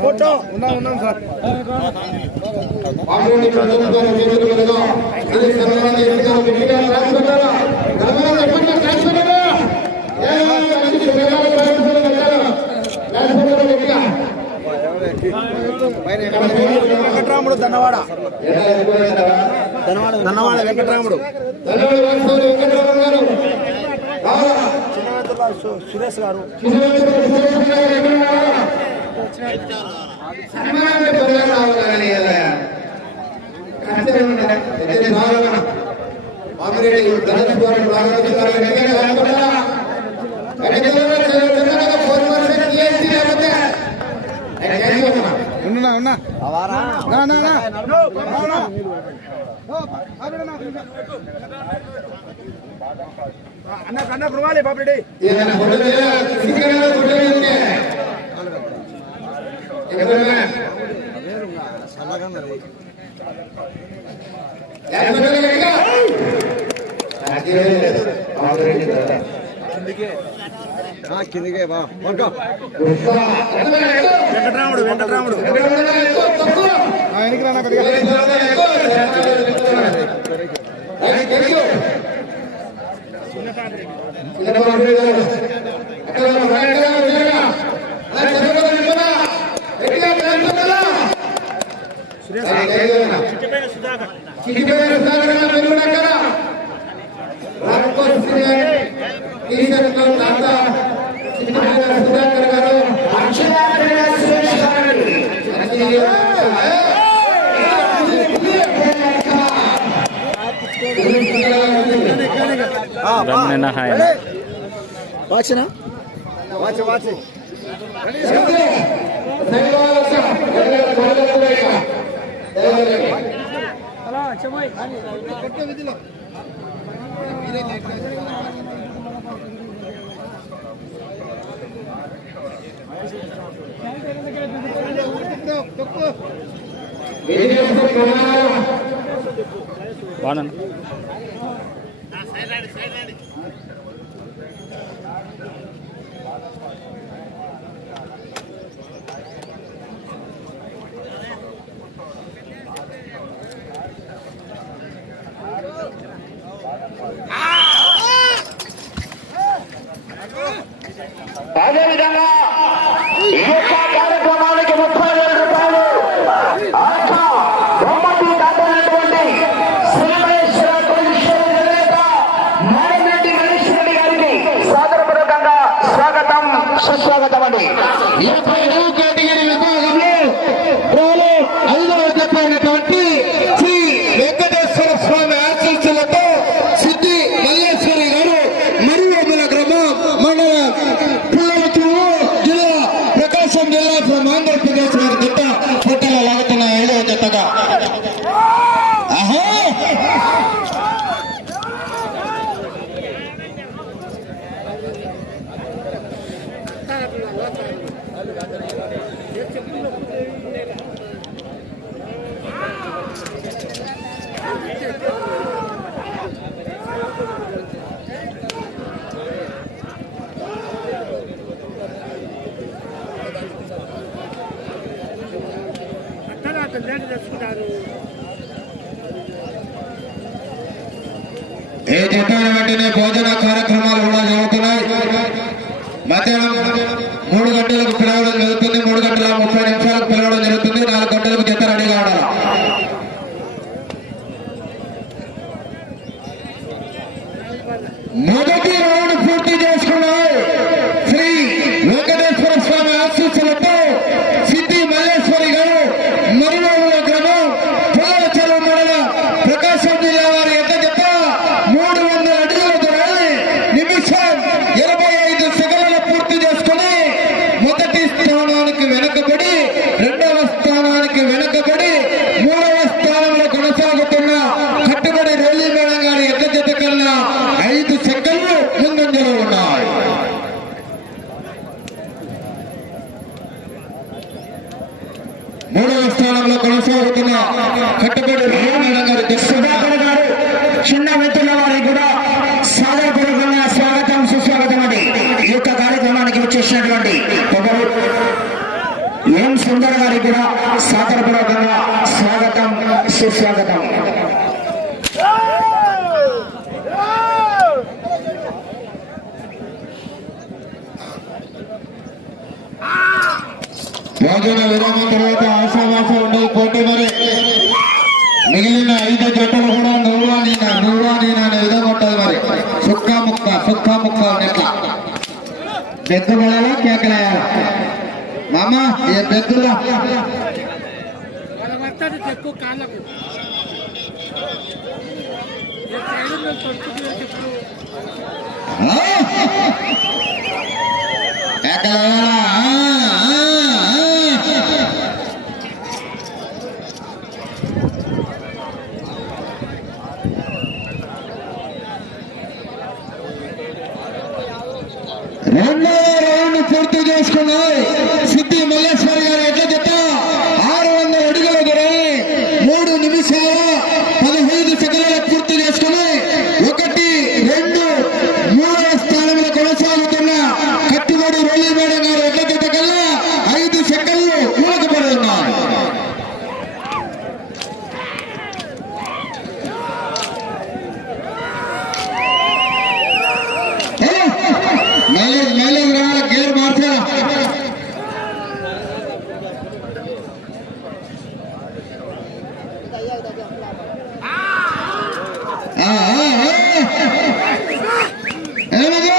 Photo ఉన్నాం ఉన్నాం sir మామూలు ప్రజలతో చేతులు కలగా అది సర్వాన్ని ఎన్నికలు మీడియాలు రాసుకుంటారా గతంలో ఎప్పటికీ రాసుకుంటారా వెంకటరాముడు. ధనవాడ ధనవాడ ధనవాడ వెంకటరాముడు ధనవాడ వెంకటరాముడు గారు సురేష్ గారు. ఉన్నా ఉన్నా. అవునా అన్న కన్నా కురవాలి పాపిడి కిందకే బా వెంకటరాముడు వెంకటరాముడు ఆయనకి రా Alejandro. ini yang sekarang. స్వాగతం అండి. ఇరవై ఏ చెప్పిన వెంటనే భోజన కార్యక్రమాలు కూడా జరుగుతున్నాయి. మధ్యాహ్నం భోజన విరామం తర్వాత ఆశావాసం ఉండే పోటీ మరి మిగిలిన ఐదు జట్టులు కూడా నువ్వా నేనా నువ్వా నేనా అనే విధంగా ఉంటుంది మరి. సుక్క ముక్క సుక్క ముక్క అన్నట్ల బెగ్గుబడాలా కేకలేయాలా? మామ ఏ బెగ్గులా వాళ్ళ వస్తుంది ఎక్కువ కాళ్ళకు ఏ సైడ్ మీద తొడుతుంది చెప్పు ఆ? కేకలేయాలా ఆ, ఆ, ఆ. రెండో రౌండ్ పూర్తి చేసుకున్నాయి సిద్ధి మల్లేశ్వరి గారు ఎట్ల జత ఆరు వందల అడుగుల దూరం మూడు నిమిషాల పదహైదు సెకండ్ల పూర్తి చేసుకుని ఒకటి రెండు మూడవ స్థానంలో కొనసాగుతున్న కట్టుబడి రోలి మేడం గారు ఎట్ల జత కల్లా ఐదు సెకండ్లు వెనుకబడి ఉన్నారు మైలేజ్ మైలేజ్ రావాలి గేర్ మార్చాలా ఆ, ఆ, ఆ. ఏమిది?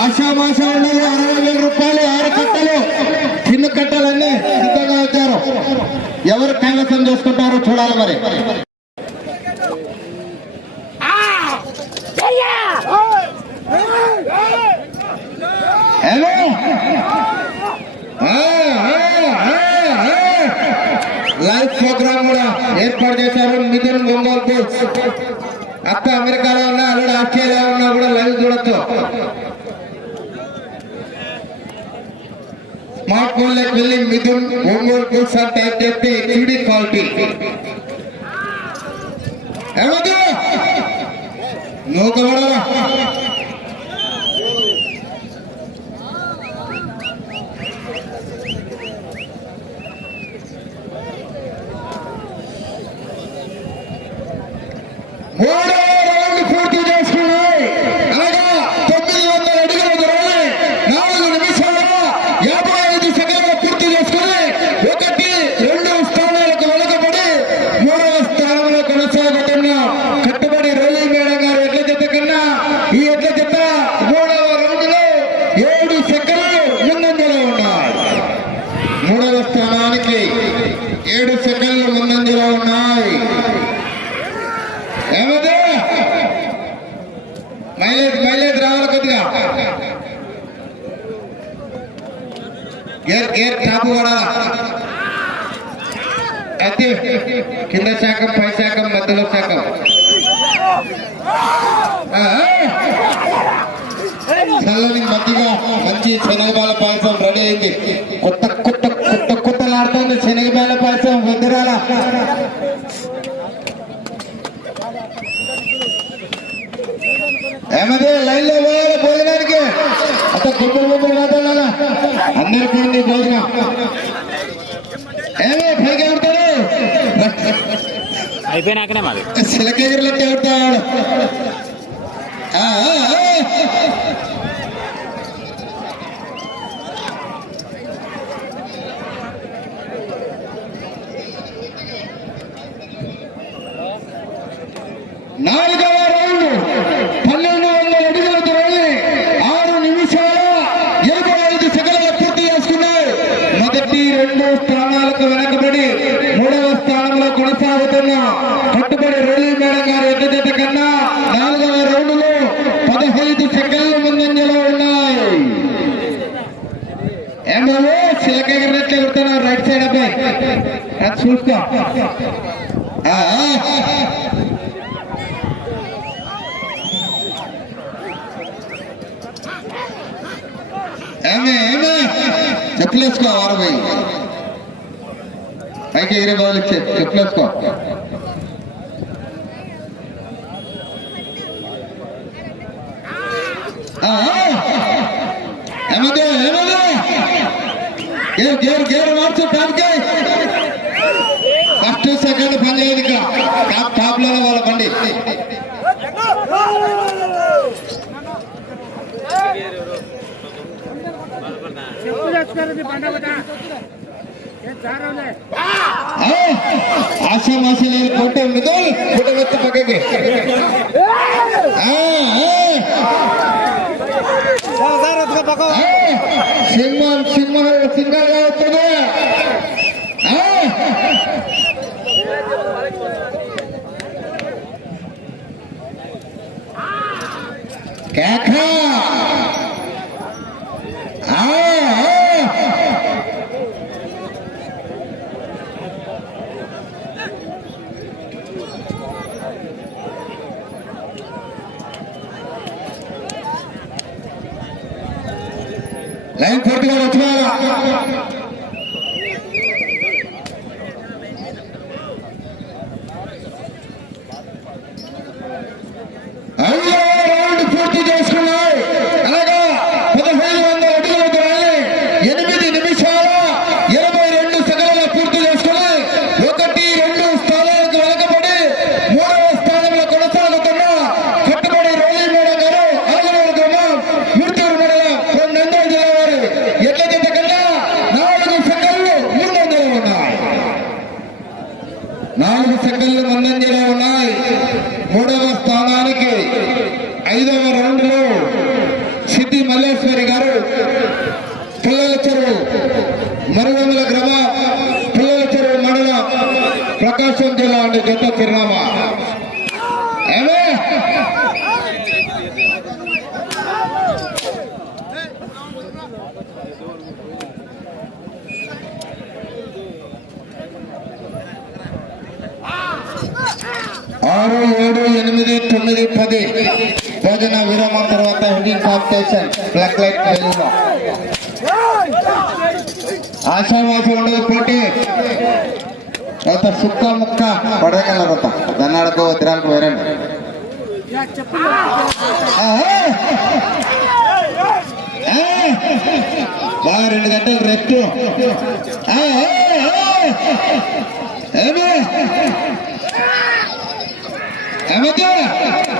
ఆషామాషా ఉన్నది అరవై వేల రూపాయలు ఆరు కట్టలు చిన్న కట్టలన్నీ సిద్ధంగా వచ్చారు ఎవరు కైవసం చేసుకుంటారో చూడాలి మరి. హలో లైవ్ ప్రోగ్రామ్ కూడా ఏర్పాటు చేశారు మిథున్ ఒంగోలు అక్క అమెరికాలో ఉన్నా అల్లుడు ఆస్ట్రేలియాలో ఉన్నా కూడా లైవ్ చూడొచ్చు. స్మార్ట్ ఫోన్లోకి వెళ్ళి మిథున్ ఒంగోలు బుక్స్ అని టైప్ చేస్తే హెచ్డి క్వాలిటీ ఏమవుతుంది నూకబడరా మూడో రౌండ్ పూర్తి చేసుకున్నాయి అనగా తొమ్మిది వందల అడుగుల దూరాన్ని నాలుగు నిమిషాలుగా యాభై ఐదు సెకండ్లు పూర్తి చేసుకుని ఒకటి రెండు స్థానాలకు వెనుకబడి మూడవ స్థానంలో కొనసాగుతున్న కట్టుబడి రోలీ మేడం గారు ఎడ్ల జత కన్నా ఈ ఎడ్ల జత మూడవ రౌండ్లో ఏడు సెకండ్లు ముందంజలో ఉన్నాయి మూడవ స్థానానికి ఏడు సెకండ్లు ముందంజలో ఉన్నాయి ఏమది మైలేజ్ మైలేజ్ రావాలి కొద్దిగా గేర్ గేర్ టాప్ కూడా అయితే కింద శాఖం పై శాఖం మధ్యలో శాఖం ఆ, చల్లని మధ్యగా మంచి శనగబాల పాయసం రెడీ అయింది కొత్త కొత్త కొత్త కొత్తలాడుతుంది శనగబాల పాయసం వద్దురాల ఏమది లైన్లో పోయాలి భోజనానికి అంత గుంపులు గుంపులు కాదా అందరికీ ఉంది భోజనం ఏమే పైకి ఎవడతాడు అయిపోయినాకనే మాది సిలకెగిరిలెట్టి ఎవడతాడు ఆ, ఆ, ఆ. నాలుగవ రౌండ్ పన్నెండు వందల అడుగుల దూరాన్ని ఆరు నిమిషాల ఇరవై ఐదు సెకండ్ల పూర్తి చేసుకున్నాయి మొదటి రెండు స్థానాలకు వెనకబడి మూడవ స్థానంలో కొనసాగుతున్న కట్టుబడి రోలీ మేడం గారు ఎద్ద జత కన్నా నాలుగవ రౌండ్లో పదహైదు సెకండ్ల ముందంజలో ఉన్నాయి ఏమో చిలకెగిరినట్లు ఎగురుతున్నారు రైట్ సైడ్ అబ్బాయి అది చూసుకో ఆ, ఆ. ఏమే ఏమే చెప్పులేసుకో అరవై పైకి ఎగిరే బదులు ఇచ్చే చెప్పులేసుకో ఆ, ఆ. ఏమదే ఏమదే గేర్ గేర్ గేర్ మార్చు దానికి ఫస్ట్ సెకండ్ పని చేయదు ఇక్కడ టాప్ టాప్లో వాళ్ళ బండి. ఆశ మాసి లేని కొట్టే ఉండదు గుడ్డ వెత్త పక్కకి. సింహం సింహ సింగారు వస్తుంది ఆరు ఏడు ఎనిమిది తొమ్మిది పది. భోజన విరామం తర్వాత heading competition black light balloon ఆశావాసి ఉండదు పోటీ. అయితే సుక్క ముక్క పడగలరత దన్నాడకు వద్రాలకు వేరే బాగా రెండు గంటలకు రెక్టు હવે ત્યારે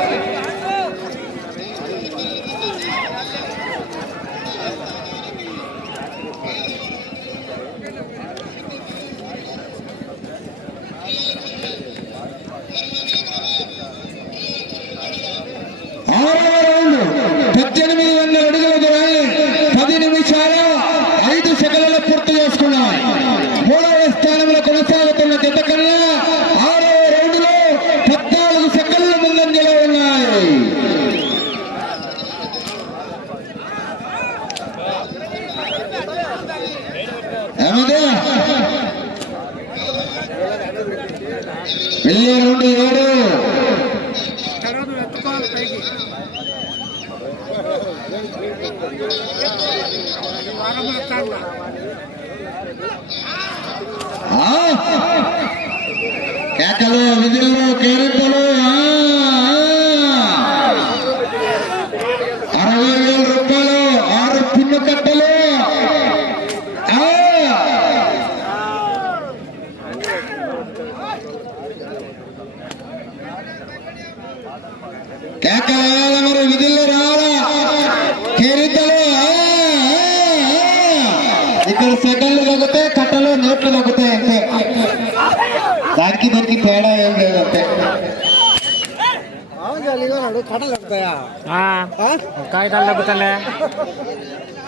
É calor, meu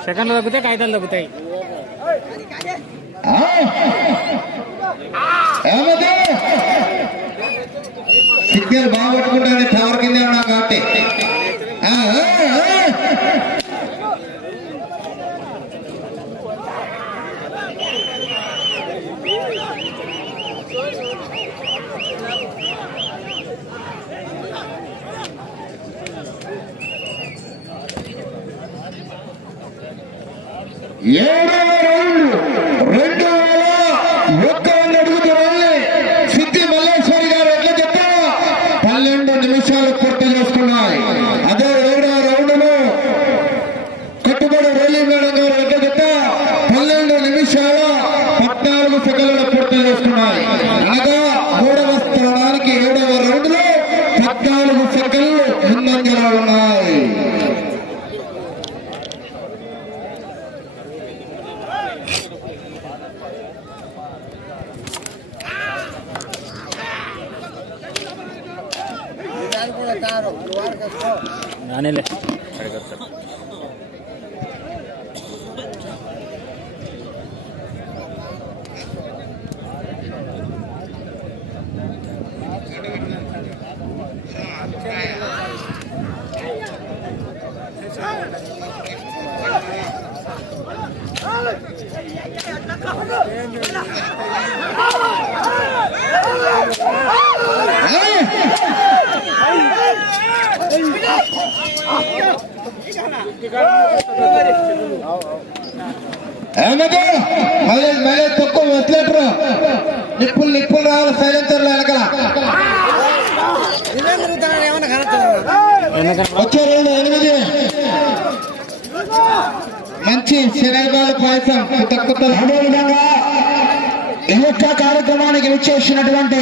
సెకండ్లు తగ్గుతాయి కాగితాలు తగ్గుతాయి. సిగ్నల్ బాగా పట్టుకుంటాను టవర్ కింద ఉన్నా కాబట్టి. ఏమది మళ్ళీ మళ్ళీ తక్కువ వదిలేటరు నిప్పులు నిప్పులు రావాలి సైలెన్సర్లు వెనకాల. వచ్చే రోజు ఎనిమిది. మంచి శనగబాల పాయసం కొత్త అదేవిధంగా ఈ యొక్క కార్యక్రమానికి విచ్చేసినటువంటి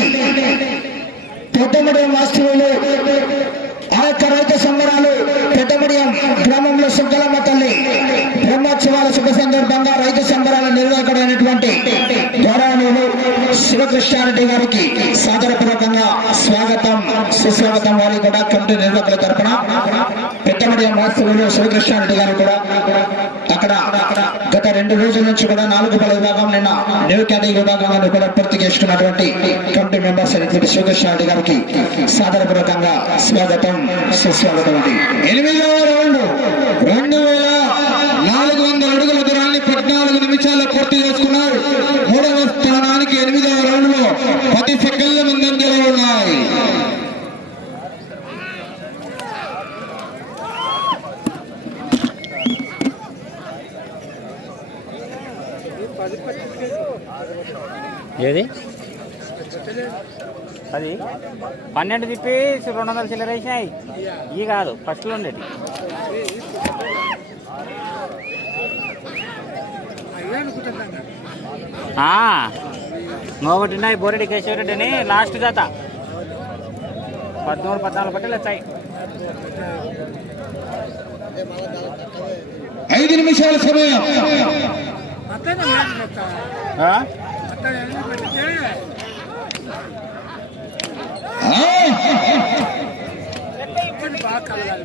పెద్దమడియం వాస్తువులు ఆ యొక్క రైతు సంబరాలు పెద్దమడియం గ్రామంలో సుగ్గలమ్మ తల్లి. బ్రహ్మోత్సవాల శుభ సందర్భంగా రైతు సంబరాల నిర్వాహకుడైనటువంటి గౌరవనీయులు శివకృష్ణారెడ్డి గారికి సాదరపూర్వకంగా స్వాగతం సుస్వాగతం వారి కూడా కమిటీ నిర్వాహకుల తరపున. పెద్దమడి మహోత్సవంలో శివకృష్ణారెడ్డి గారు కూడా అక్కడ గత రెండు రోజుల నుంచి కూడా నాలుగు పల విభాగం నిన్న న్యూ కేటగిరీ విభాగంలో కూడా పూర్తి చేసుకున్నటువంటి కమిటీ మెంబర్స్ అయినటువంటి శివకృష్ణారెడ్డి గారికి సాదరపూర్వకంగా స్వాగతం సుస్వాగతం అండి. ఎనిమిదవ రౌండ్. రెండు వేల నాలుగు వందల అడుగుల దూరాన్ని పద్నాలుగు నిమిషాల్లో పూర్తి చేసుకున్నారు. మూడవ స్థానానికి ఎనిమిదవ రౌండ్లో పది సెకండ్ల ముందంజలో ఉన్నాయి. ఏది? అది పన్నెండు తిప్పి రెండు వందల చిల్లర వేసినాయి ఇవి కాదు ఫస్ట్లో ఉండేది. ఇంకొకటి ఉన్నాయి. బోరెడ్డి కేశవరెడ్డి అని లాస్ట్ జత. పదమూడు పద్నాలుగు పట్టెలు వచ్చాయి. ఐదు నిమిషాల సమయం. అతనే మ్యాచ్ చెప్తా ఆ? అతను ఎందుకు పెడితే ఆ! ఇప్పుడు బాగా కలగాలి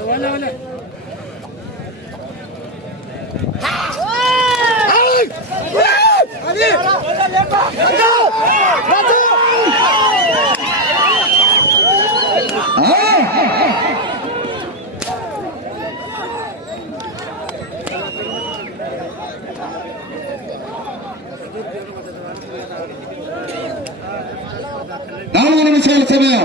వాళ్ళే వాళ్ళే నాలుగు నిమిషాల సమయం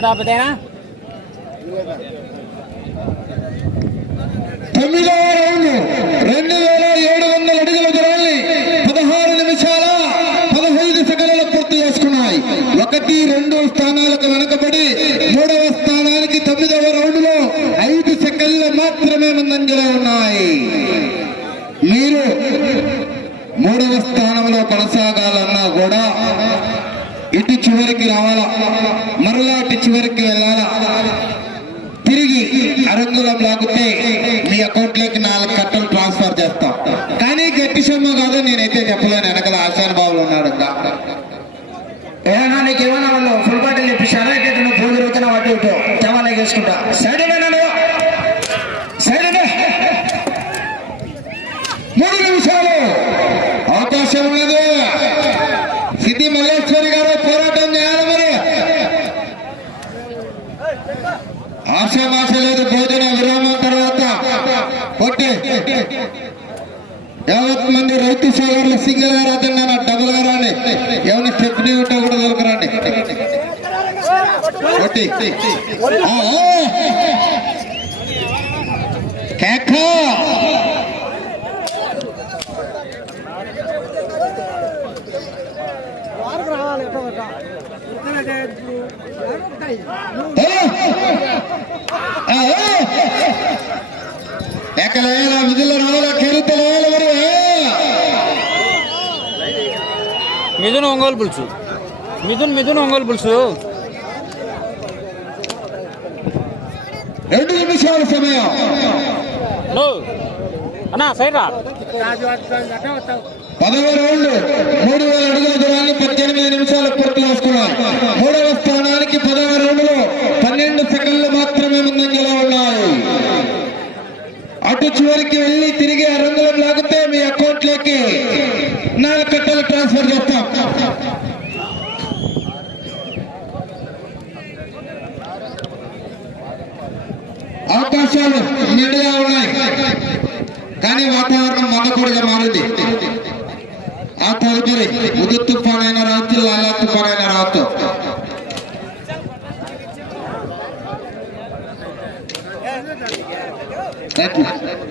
నీళ్ళు తొమ్మిదవ రౌండ్. రెండు వేల ఏడు వందల అడుగుల దూరాన్ని పదహారు నిమిషాల పదహైదు సెకండ్ల పూర్తి చేసుకున్నాయి. ఒకటి రెండు స్థానాలకు వెనకబడి మూడవ స్థానానికి తొమ్మిదవ రౌండ్లో ఐదు సెకండ్లు మాత్రమే ముందంజలో ఉన్నాయి. మీరు మూడవ స్థానంలో కొనసాగాలన్నా కూడా ఇటు చివరికి రావాలా? చివరికి వెళ్ళాలా? తిరిగి అరంగులం లాగితే మీ అకౌంట్లోకి నాలుగు కట్టలు ట్రాన్స్ఫర్ చేస్తాం. కానీ గట్టి సొమ్ము కాదు నేనైతే చెప్పలేను. వెనకాల ఆశాన్ బాబులు ఉన్నాడు. ఏమన్నా నీకు ఏమన్నా వాళ్ళు ఫుల్ బాటిల్ చెప్పి అయితే నువ్వు పూజ రోజున వాటి ఇటు. సరే చేసుకుంటా సైడ్ అన్నాడు సైడ్ అనే. మూడు నిమిషాలు అవకాశం ఉన్నది సిద్ధి మల్లేశ్వరి గారు పోరాటం చేయాలి మరి ఆశామాష లేదు భోజన విరామం తర్వాత కొట్టి యావత్ మంది రైతు సోదరులు సింగిల్గా రాదండి డబుల్గా రాండి ఏమైనా స్టెప్ ఉంటే కూడా దొరకరండి ఆ, ఆ. కేక ఎందుకంటే ఇప్పుడు ఆ. ఎక్కలేల విధుల రావాల కెలుతలేల మరి మిథున్ ఒంగోలు పులుసు. మిథున్ మిథున్ ఒంగోలు పులుసు. రెండు నిమిషాల సమయం. అన్నా సైడ్ రా రాజు అట్లా వస్తావు పదవ రౌండ్ మూడు వేల అడుగుల దూరాన్ని పద్దెనిమిది నిమిషాలు పూర్తి చేసుకున్నారు మూడవ స్థానానికి పదవ రౌండ్లో పన్నెండు సెకండ్లు మాత్రమే ముందంజలో ఉన్నాయి. అటు చివరికి వెళ్ళి తిరిగి ఆ రంగులను లాగితే మీ అకౌంట్లోకి నాలుగు కట్టలు ట్రాన్స్ఫర్ చేస్తాం అవకాశాలు మెండుగా ఉన్నాయి కానీ వాతావరణం మందకూడగా మారింది ఆ తదుపరి ఉదు తుఫాన్ అయినా రావచ్చు లాలా తుఫాన్ అయినా రావచ్చు థ్యాంక్ యూ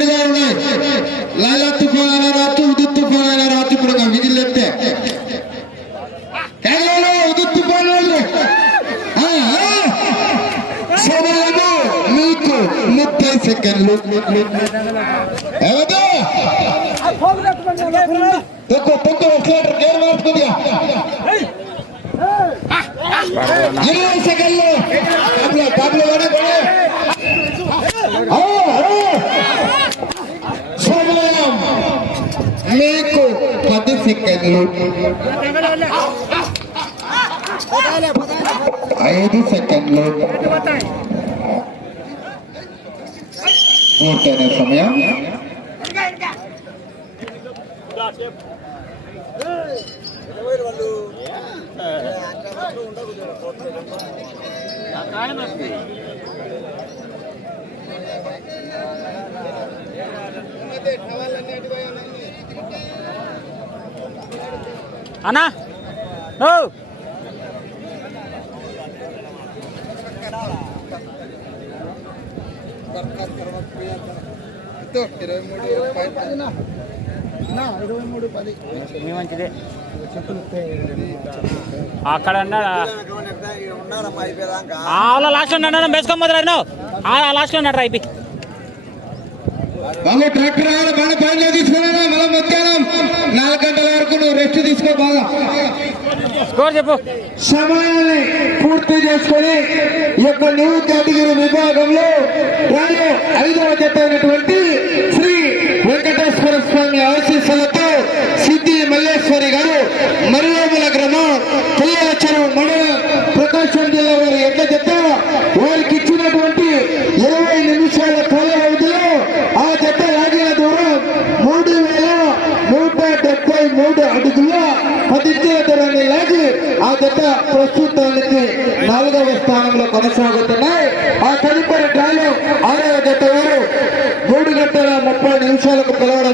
అవకాశాలు మెండుగా ఉన్నాయి లాలా తుఫాన్ అయినా రాత్రి ఉదిత్ తుఫాన్ అయినా రాత్రి ఇప్పుడు విధులు ఎత్తే కేరళలో ఉదిత్ తుఫాన్ వాళ్ళు. ఆ, ఆ. సమయము మీకు ముప్పై సెకండ్లు ఎవరు తక్కువ తక్కువ ఒకసారి గేర్ మార్చుకుందిగా ఇరవై సెకండ్లు టాప్లో టాప్లో పడే పడే ఆ, ఆ. సమయం మీకు పది సెకండ్లు ఐదు సెకండ్లు పూర్తయిన సమయం అన్నా నో. ఇరవై మూడు ఇరవై మూడు పది మీ మంచిదే అక్కడ లాస్ట్ ఉన్నాడు వేసుకోకపోతే లాస్ట్ ఉన్నాడు అయిపోయి బాబు ట్రాక్టర్ రావాలి బాగా పైన తీసుకున్నాను. మళ్ళీ మధ్యాహ్నం నాలుగు గంటల వరకు నువ్వు రెస్ట్ తీసుకో బాగా. స్కోర్ చెప్పు. సమయాన్ని పూర్తి చేసుకొని ఈ యొక్క న్యూ కేటగిరీ విభాగంలో రాయో ఐదవ జత అయినటువంటి శ్రీ వెంకటేశ్వర స్వామి ఆశీస్సులతో సిద్ధి మల్లేశ్వరి గారు మరివేముల గ్రామం పిల్లల చెరువు మండల ప్రకాశం జిల్లా వారి ఎడ్ల జత వారికి ఇచ్చినటువంటి ఇరవై నిమిషాల కాల వ్యవధిలో ఆ జత లాగిన దూరం మూడు వేల నూట డెబ్బై మూడు అడుగుల పదించుల దూరాన్ని లాగి ఆ జత ప్రస్తుతానికి నాలుగవ స్థానంలో కొనసాగుతున్నాయి. ఆ తదుపరి డ్రాలో ఆరవ జత వారు మూడు గంటల ముప్పై నిమిషాలకు పిలవడం